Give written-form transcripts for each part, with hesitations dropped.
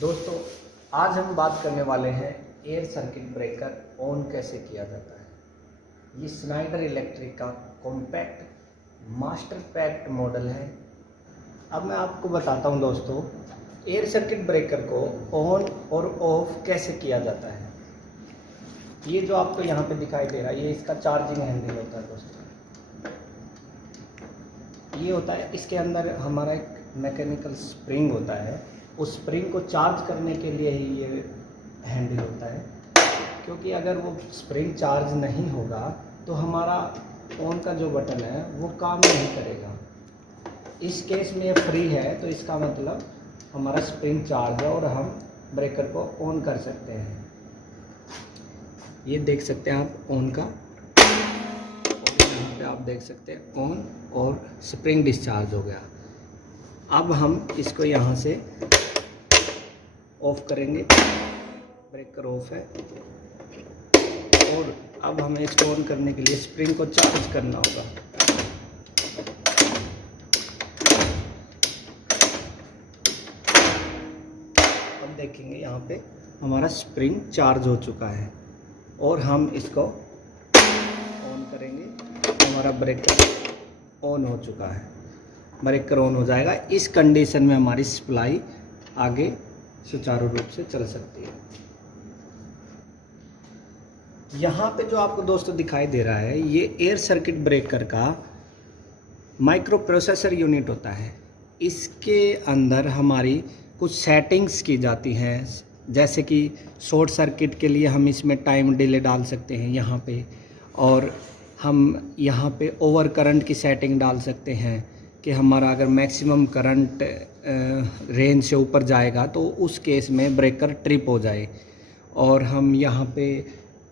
दोस्तों, आज हम बात करने वाले हैं एयर सर्किट ब्रेकर ऑन कैसे किया जाता है। ये स्नाइडर इलेक्ट्रिक का कॉम्पैक्ट मास्टर पैक्ड मॉडल है। अब मैं आपको बताता हूं दोस्तों, एयर सर्किट ब्रेकर को ऑन और ऑफ कैसे किया जाता है। ये जो आपको यहाँ पे दिखाई दे रहा है, ये इसका चार्जिंग हैंडल होता है दोस्तों। ये होता है, इसके अंदर हमारा एक मैकेनिकल स्प्रिंग होता है। उस स्प्रिंग को चार्ज करने के लिए ही ये हैंडल होता है, क्योंकि अगर वो स्प्रिंग चार्ज नहीं होगा तो हमारा ऑन का जो बटन है वो काम नहीं करेगा। इस केस में ये फ्री है, तो इसका मतलब हमारा स्प्रिंग चार्ज है और हम ब्रेकर को ऑन कर सकते हैं। ये देख सकते हैं आप ऑन का, और यहाँ पे आप देख सकते हैं ऑन, और स्प्रिंग डिस्चार्ज हो गया। अब हम इसको यहाँ से ऑफ करेंगे, ब्रेकर ऑफ है। और अब हमें इसको ऑन करने के लिए स्प्रिंग को चार्ज करना होगा। अब देखेंगे यहाँ पे हमारा स्प्रिंग चार्ज हो चुका है और हम इसको ऑन करेंगे, हमारा ब्रेकर ऑन हो चुका है। ब्रेकर ऑन हो जाएगा। इस कंडीशन में हमारी सप्लाई आगे सुचारू रूप से चल सकती है। यहाँ पे जो आपको दोस्तों दिखाई दे रहा है, ये एयर सर्किट ब्रेकर का माइक्रो प्रोसेसर यूनिट होता है। इसके अंदर हमारी कुछ सेटिंग्स की जाती हैं, जैसे कि शॉर्ट सर्किट के लिए हम इसमें टाइम डिले डाल सकते हैं यहाँ पे, और हम यहाँ पे ओवर करंट की सेटिंग डाल सकते हैं कि हमारा अगर मैक्सिमम करंट रेंज से ऊपर जाएगा तो उस केस में ब्रेकर ट्रिप हो जाए। और हम यहाँ पे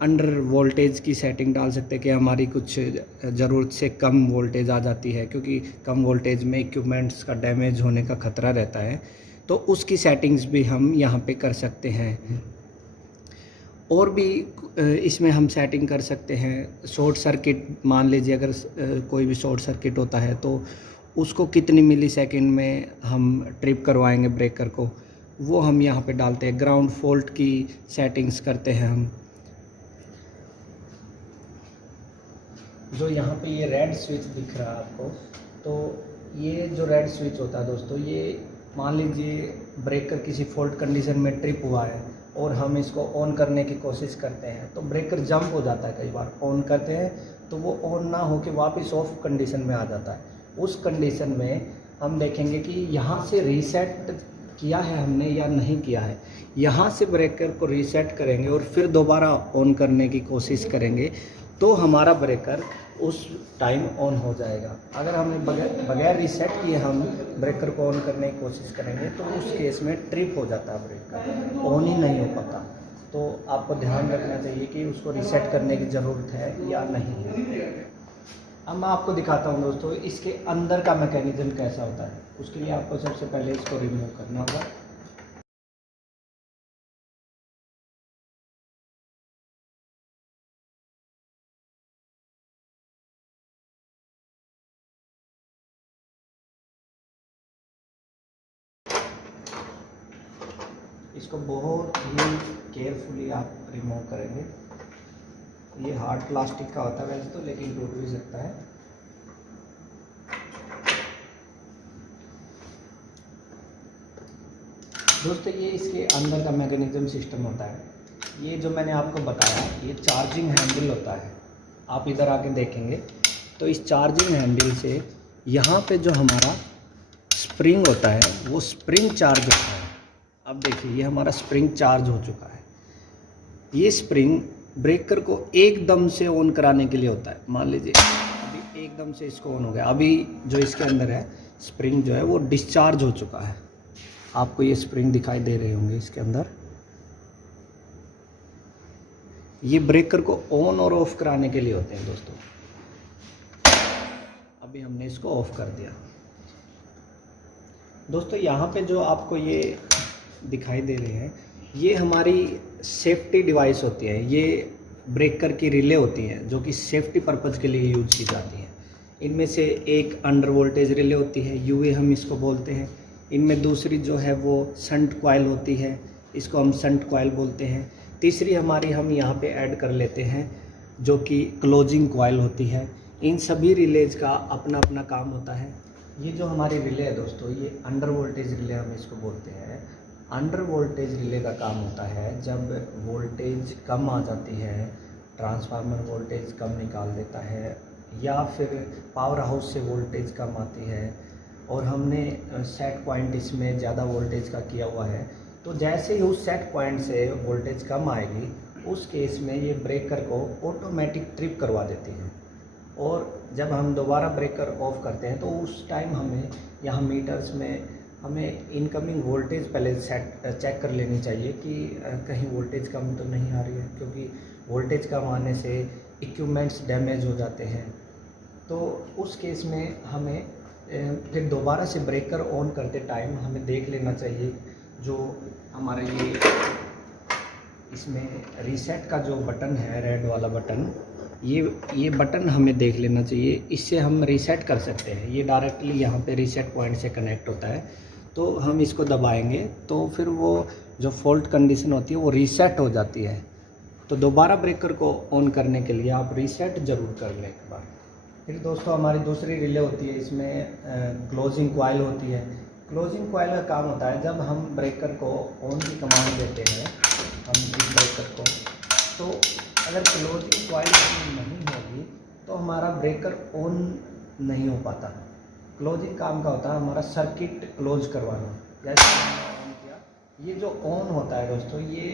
अंडर वोल्टेज की सेटिंग डाल सकते हैं कि हमारी कुछ ज़रूरत से कम वोल्टेज आ जाती है, क्योंकि कम वोल्टेज में इक्विपमेंट्स का डैमेज होने का ख़तरा रहता है, तो उसकी सेटिंग्स भी हम यहाँ पे कर सकते हैं। और भी इसमें हम सेटिंग कर सकते हैं। शॉर्ट सर्किट, मान लीजिए अगर कोई भी शॉर्ट सर्किट होता है तो उसको कितनी मिली सेकेंड में हम ट्रिप करवाएंगे ब्रेकर को, वो हम यहाँ पे डालते हैं। ग्राउंड फॉल्ट की सेटिंग्स करते हैं हम। जो यहाँ पे ये रेड स्विच दिख रहा है आपको, तो ये जो रेड स्विच होता है दोस्तों, ये मान लीजिए ब्रेकर किसी फॉल्ट कंडीशन में ट्रिप हुआ है और हम इसको ऑन करने की कोशिश करते हैं तो ब्रेकर जंप हो जाता है। कई बार ऑन करते हैं तो वो ऑन ना हो के वापस ऑफ कंडीशन में आ जाता है। उस कंडीशन में हम देखेंगे कि यहाँ से रीसेट किया है हमने या नहीं किया है। यहाँ से ब्रेकर को रीसेट करेंगे और फिर दोबारा ऑन करने की कोशिश करेंगे तो हमारा ब्रेकर उस टाइम ऑन हो जाएगा। अगर हमने बगैर रीसेट किए हम ब्रेकर को ऑन करने की कोशिश करेंगे तो उस केस में ट्रिप हो जाता है, ब्रेकर ऑन ही नहीं हो पाता। तो आपको ध्यान रखना चाहिए कि उसको रीसेट करने की ज़रूरत है या नहीं है। अब मैं आपको दिखाता हूँ दोस्तों, इसके अंदर का मैकेनिज्म कैसा होता है। उसके लिए आपको सबसे पहले इसको रिमूव करना होगा। इसको बहुत ही केयरफुली आप रिमूव करेंगे। ये हार्ड प्लास्टिक का होता है वैसे तो, लेकिन टूट भी सकता है। दोस्तों, ये इसके अंदर का मैकेनिज्म सिस्टम होता है। ये जो मैंने आपको बताया, ये चार्जिंग हैंडल होता है। आप इधर आके देखेंगे तो इस चार्जिंग हैंडल से यहाँ पे जो हमारा स्प्रिंग होता है वो स्प्रिंग चार्ज होता है। अब देखिए, ये हमारा स्प्रिंग चार्ज हो चुका है। ये स्प्रिंग ब्रेकर को एकदम से ऑन कराने के लिए होता है। मान लीजिए अभी एकदम से इसको ऑन हो गया, अभी जो इसके अंदर है स्प्रिंग जो है वो डिस्चार्ज हो चुका है। आपको ये स्प्रिंग दिखाई दे रहे होंगे इसके अंदर। ये ब्रेकर को ऑन और ऑफ कराने के लिए होते हैं दोस्तों। अभी हमने इसको ऑफ कर दिया। दोस्तों, यहाँ पे जो आपको ये दिखाई दे रहे हैं, ये हमारी सेफ्टी डिवाइस होती है। ये ब्रेकर की रिले होती हैं जो कि सेफ्टी पर्पज़ के लिए यूज की जाती हैं। इनमें से एक अंडर वोल्टेज रिले होती है, यूए हम इसको बोलते हैं। इनमें दूसरी जो है वो शंट कॉइल होती है, इसको हम शंट कॉइल बोलते हैं। तीसरी हमारी हम यहाँ पे ऐड कर लेते हैं जो कि क्लोजिंग कॉइल होती है। इन सभी रिलेज का अपना अपना काम होता है। ये जो हमारी रिले है दोस्तों, ये अंडर वोल्टेज रिले हम इसको बोलते हैं। अंडर वोल्टेज रिले का काम होता है जब वोल्टेज कम आ जाती है, ट्रांसफार्मर वोल्टेज कम निकाल देता है, या फिर पावर हाउस से वोल्टेज कम आती है और हमने सेट पॉइंट इसमें ज़्यादा वोल्टेज का किया हुआ है, तो जैसे ही उस सेट पॉइंट से वोल्टेज कम आएगी, उस केस में ये ब्रेकर को ऑटोमेटिक ट्रिप करवा देती है। और जब हम दोबारा ब्रेकर ऑफ करते हैं तो उस टाइम हमें यहाँ मीटर्स में हमें इनकमिंग वोल्टेज पहले चेक कर लेनी चाहिए कि कहीं वोल्टेज कम तो नहीं आ रही है, क्योंकि वोल्टेज कम आने से इक्विपमेंट्स डैमेज हो जाते हैं। तो उस केस में हमें फिर दोबारा से ब्रेकर ऑन करते टाइम हमें देख लेना चाहिए जो हमारा ये इसमें रीसेट का जो बटन है, रेड वाला बटन, ये बटन हमें देख लेना चाहिए। इससे हम रीसेट कर सकते हैं। ये डायरेक्टली यहाँ पे रीसेट पॉइंट से कनेक्ट होता है, तो हम इसको दबाएंगे तो फिर वो जो फॉल्ट कंडीशन होती है वो रीसेट हो जाती है। तो दोबारा ब्रेकर को ऑन करने के लिए आप रीसेट ज़रूर कर लें एक बार। फिर दोस्तों हमारी दूसरी रिले होती है, इसमें क्लोजिंग कॉइल होती है। क्लोजिंग कॉइल का काम होता है जब हम ब्रेकर को ऑन की कमांड देते हैं, हम इस ब्रेकर को, तो अगर क्लोजिंग कॉइल नहीं होगी तो हमारा ब्रेकर ऑन नहीं हो पाता। क्लोजिंग काम का होता है हमारा सर्किट क्लोज करवाना। जैसे हमने ऑन किया, ये जो ऑन होता है दोस्तों, ये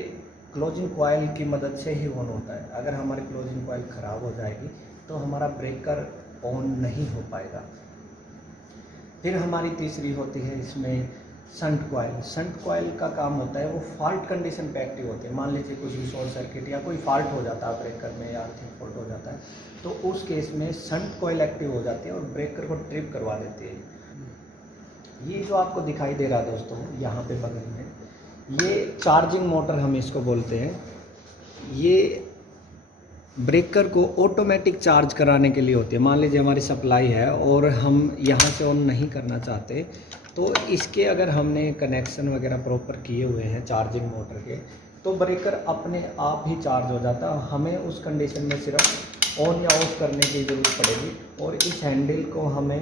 क्लोजिंग कॉइल की मदद से ही ऑन होता है। अगर हमारी क्लोजिंग कॉइल ख़राब हो जाएगी तो हमारा ब्रेकर ऑन नहीं हो पाएगा। फिर हमारी तीसरी होती है इसमें शंट कॉइल। शंट कॉइल का काम होता है वो फॉल्ट कंडीशन पे एक्टिव होती है। मान लीजिए कुछ भी शॉर्ट सर्किट या कोई फॉल्ट हो जाता है ब्रेकर में, या अर्थिंग फॉल्ट हो जाता है, तो उस केस में शंट कॉइल एक्टिव हो जाती है और ब्रेकर को ट्रिप करवा देती है। ये जो आपको दिखाई दे रहा है दोस्तों यहाँ पे बगल में, ये चार्जिंग मोटर हम इसको बोलते हैं। ये ब्रेकर को ऑटोमेटिक चार्ज कराने के लिए होती है। मान लीजिए हमारी सप्लाई है और हम यहाँ से ऑन नहीं करना चाहते, तो इसके अगर हमने कनेक्शन वगैरह प्रॉपर किए हुए हैं चार्जिंग मोटर के, तो ब्रेकर अपने आप ही चार्ज हो जाता है। हमें उस कंडीशन में सिर्फ ऑन या ऑफ करने की ज़रूरत पड़ेगी और इस हैंडल को हमें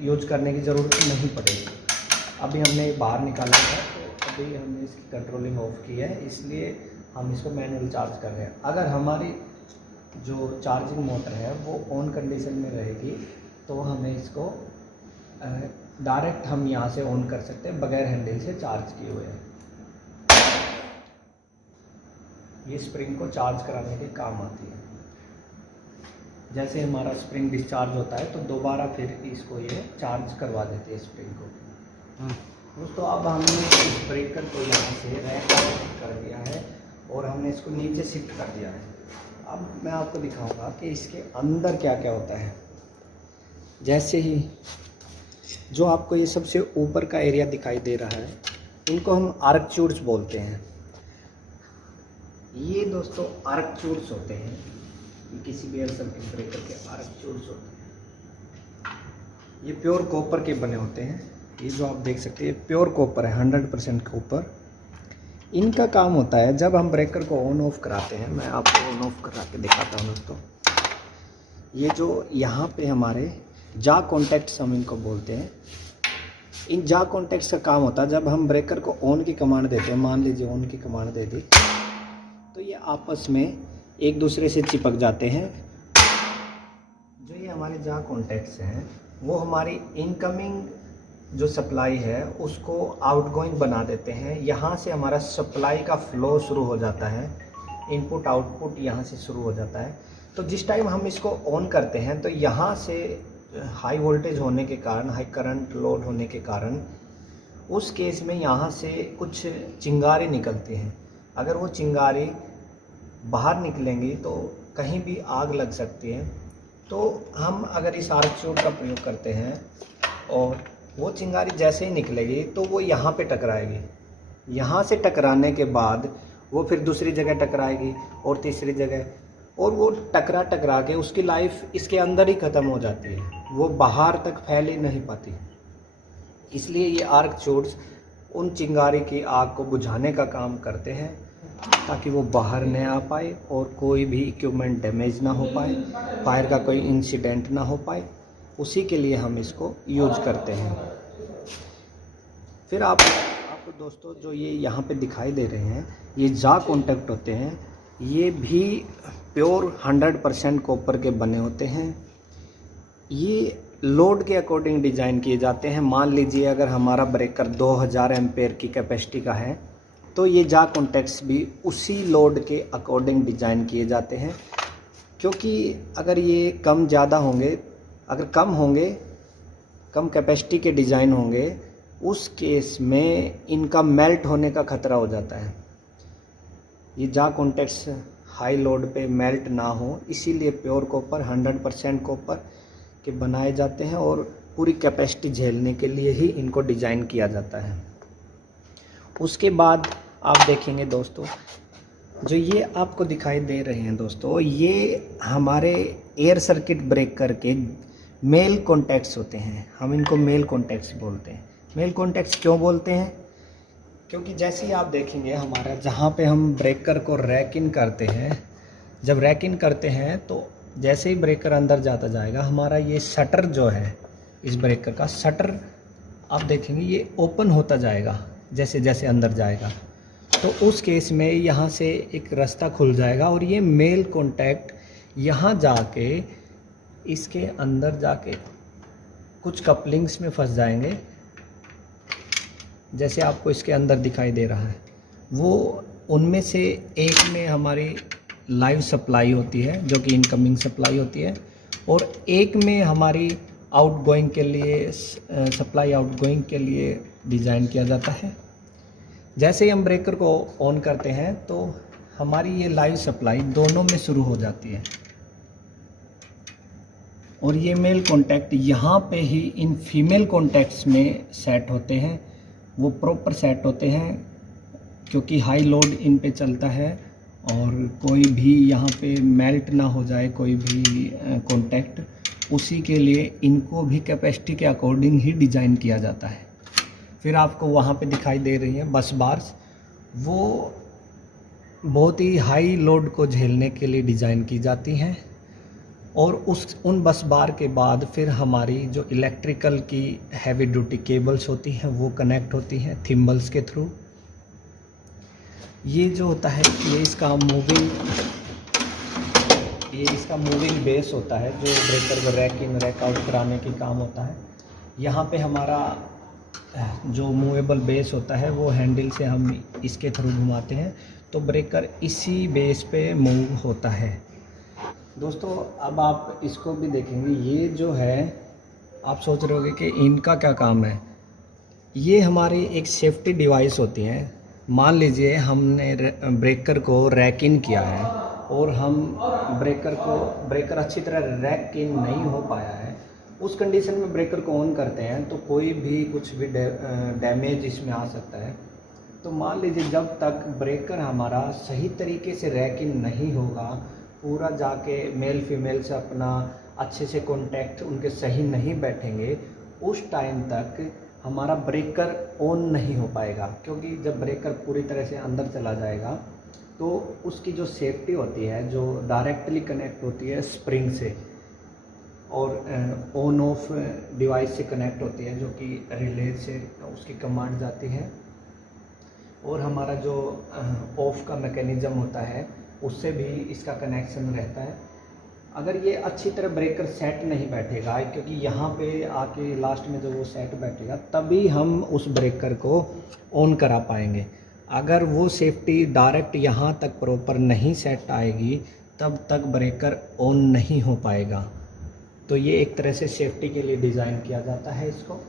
यूज करने की ज़रूरत नहीं पड़ेगी। अभी हमने बाहर निकाला है तो अभी हमने इसकी कंट्रोलिंग ऑफ की है, इसलिए हम इसको मैनुअल चार्ज कर रहे हैं। अगर हमारी जो चार्जिंग मोटर है वो ऑन कंडीशन में रहेगी तो हमें इसको डायरेक्ट हम यहाँ से ऑन कर सकते हैं बगैर हैंडल से चार्ज किए हुए हैं। ये स्प्रिंग को चार्ज कराने के काम आती है। जैसे हमारा स्प्रिंग डिस्चार्ज होता है तो दोबारा फिर इसको ये चार्ज करवा देती है स्प्रिंग को। दोस्तों अब हमने इस ब्रेकर को यहाँ से रैक कर दिया है और हमने इसको नीचे शिफ्ट कर दिया है। अब मैं आपको दिखाऊंगा कि इसके अंदर क्या क्या होता है। जैसे ही जो आपको ये सबसे ऊपर का एरिया दिखाई दे रहा है, इनको हम आर्क चूड्स बोलते हैं। ये दोस्तों आर्क चूड्स होते हैं, ये किसी भी एयर सर्किट ब्रेकर के आर्क चूड्स होते हैं। ये प्योर कॉपर के बने होते हैं। ये जो आप देख सकते हैं प्योर कॉपर है, 100% कॉपर। इनका काम होता है जब हम ब्रेकर को ऑन ऑफ कराते हैं, मैं आपको ऑन ऑफ करा के दिखाता हूँ दोस्तों। ये जो यहाँ पे हमारे जा कॉन्टैक्ट्स हम इनको बोलते हैं। इन जा कॉन्टैक्ट्स का काम होता है जब हम ब्रेकर को ऑन की कमांड देते हैं, मान लीजिए ऑन की कमांड दे दी, तो ये आपस में एक दूसरे से चिपक जाते हैं। जो ये हमारे जा कॉन्टैक्ट्स हैं वो हमारी इनकमिंग जो सप्लाई है उसको आउटगोइंग बना देते हैं। यहाँ से हमारा सप्लाई का फ्लो शुरू हो जाता है, इनपुट आउटपुट यहाँ से शुरू हो जाता है। तो जिस टाइम हम इसको ऑन करते हैं तो यहाँ से हाई वोल्टेज होने के कारण, हाई करंट लोड होने के कारण, उस केस में यहाँ से कुछ चिंगारी निकलती हैं। अगर वो चिंगारी बाहर निकलेंगी तो कहीं भी आग लग सकती है। तो हम अगर इस आर्क चूड का प्रयोग करते हैं और वो चिंगारी जैसे ही निकलेगी तो वो यहाँ पे टकराएगी। यहाँ से टकराने के बाद वो फिर दूसरी जगह टकराएगी और तीसरी जगह, और वो टकरा के उसकी लाइफ इसके अंदर ही ख़त्म हो जाती है, वो बाहर तक फैल ही नहीं पाती। इसलिए ये आर्क चोड्स उन चिंगारी की आग को बुझाने का काम करते हैं ताकि वो बाहर न आ पाए और कोई भी इक्विपमेंट डैमेज ना हो पाए, फायर का कोई इंसिडेंट ना हो पाए। उसी के लिए हम इसको यूज करते हैं। फिर आपको दोस्तों जो ये यहाँ पे दिखाई दे रहे हैं, ये जा कॉन्टैक्ट होते हैं, ये भी प्योर 100% कॉपर के बने होते हैं। ये लोड के अकॉर्डिंग डिज़ाइन किए जाते हैं। मान लीजिए अगर हमारा ब्रेकर 2000 एम्पेयर की कैपेसिटी का है तो ये जा कॉन्टैक्ट्स भी उसी लोड के अकॉर्डिंग डिज़ाइन किए जाते हैं, क्योंकि अगर ये कम ज़्यादा होंगे, अगर कम कैपेसिटी के डिज़ाइन होंगे, उस केस में इनका मेल्ट होने का ख़तरा हो जाता है। ये जा कॉन्टैक्ट्स हाई लोड पे मेल्ट ना हो, इसीलिए प्योर कॉपर 100% कॉपर के बनाए जाते हैं और पूरी कैपेसिटी झेलने के लिए ही इनको डिज़ाइन किया जाता है। उसके बाद आप देखेंगे दोस्तों, जो ये आपको दिखाई दे रहे हैं दोस्तों, ये हमारे एयर सर्किट ब्रेकर के मेल कॉन्टैक्ट्स होते हैं। हम इनको मेल कॉन्टैक्ट्स बोलते हैं। मेल कॉन्टैक्ट्स क्यों बोलते हैं? क्योंकि जैसे ही आप देखेंगे हमारा जहाँ पे हम ब्रेकर को रैक इन करते हैं, जब रैक इन करते हैं तो जैसे ही ब्रेकर अंदर जाता जाएगा, हमारा ये शटर जो है इस ब्रेकर का शटर आप देखेंगे ये ओपन होता जाएगा जैसे जैसे अंदर जाएगा। तो उस केस में यहाँ से एक रास्ता खुल जाएगा और ये मेल कॉन्टैक्ट यहाँ जाके इसके अंदर जाके कुछ कपलिंग्स में फंस जाएंगे, जैसे आपको इसके अंदर दिखाई दे रहा है। वो उनमें से एक में हमारी लाइव सप्लाई होती है जो कि इनकमिंग सप्लाई होती है, और एक में हमारी आउटगोइंग के लिए सप्लाई आउटगोइंग के लिए डिज़ाइन किया जाता है। जैसे ही हम ब्रेकर को ऑन करते हैं तो हमारी ये लाइव सप्लाई दोनों में शुरू हो जाती है, और ये मेल कॉन्टैक्ट यहाँ पे ही इन फीमेल कॉन्टैक्ट्स में सेट होते हैं। वो प्रॉपर सेट होते हैं क्योंकि हाई लोड इन पे चलता है और कोई भी यहाँ पे मेल्ट ना हो जाए कोई भी कॉन्टैक्ट, उसी के लिए इनको भी कैपेसिटी के अकॉर्डिंग ही डिज़ाइन किया जाता है। फिर आपको वहाँ पे दिखाई दे रही हैं बस बार्स, वो बहुत ही हाई लोड को झेलने के लिए डिज़ाइन की जाती हैं, और उन बस बार के बाद फिर हमारी जो इलेक्ट्रिकल की हैवी ड्यूटी केबल्स होती हैं वो कनेक्ट होती हैं थिम्बल्स के थ्रू। ये जो होता है ये इसका मूविंग बेस होता है जो ब्रेकर को रैक इन रैक आउट कराने की काम होता है। यहाँ पे हमारा जो मूवेबल बेस होता है वो हैंडल से हम इसके थ्रू घुमाते हैं तो ब्रेकर इसी बेस पे मूव होता है। दोस्तों अब आप इसको भी देखेंगे, ये जो है आप सोच रहे होंगे कि इनका क्या काम है। ये हमारी एक सेफ्टी डिवाइस होती है। मान लीजिए हमने ब्रेकर को रैक इन किया है और हम ब्रेकर अच्छी तरह रैक इन नहीं हो पाया है, उस कंडीशन में ब्रेकर को ऑन करते हैं तो कोई भी कुछ भी डैमेज इसमें आ सकता है। तो मान लीजिए जब तक ब्रेकर हमारा सही तरीके से रैक इन नहीं होगा, पूरा जाके मेल फीमेल से अपना अच्छे से कॉन्टैक्ट उनके सही नहीं बैठेंगे, उस टाइम तक हमारा ब्रेकर ऑन नहीं हो पाएगा। क्योंकि जब ब्रेकर पूरी तरह से अंदर चला जाएगा तो उसकी जो सेफ्टी होती है जो डायरेक्टली कनेक्ट होती है स्प्रिंग से और ऑन ऑफ डिवाइस से कनेक्ट होती है जो कि रिले से उसकी कमांड जाती है, और हमारा जो ऑफ का मैकेनिज़्म होता है उससे भी इसका कनेक्शन रहता है। अगर ये अच्छी तरह ब्रेकर सेट नहीं बैठेगा, क्योंकि यहाँ पे आके लास्ट में जब वो सेट बैठेगा तभी हम उस ब्रेकर को ऑन करा पाएंगे। अगर वो सेफ्टी डायरेक्ट यहाँ तक प्रॉपर नहीं सेट आएगी तब तक ब्रेकर ऑन नहीं हो पाएगा। तो ये एक तरह से सेफ्टी के लिए डिज़ाइन किया जाता है इसको।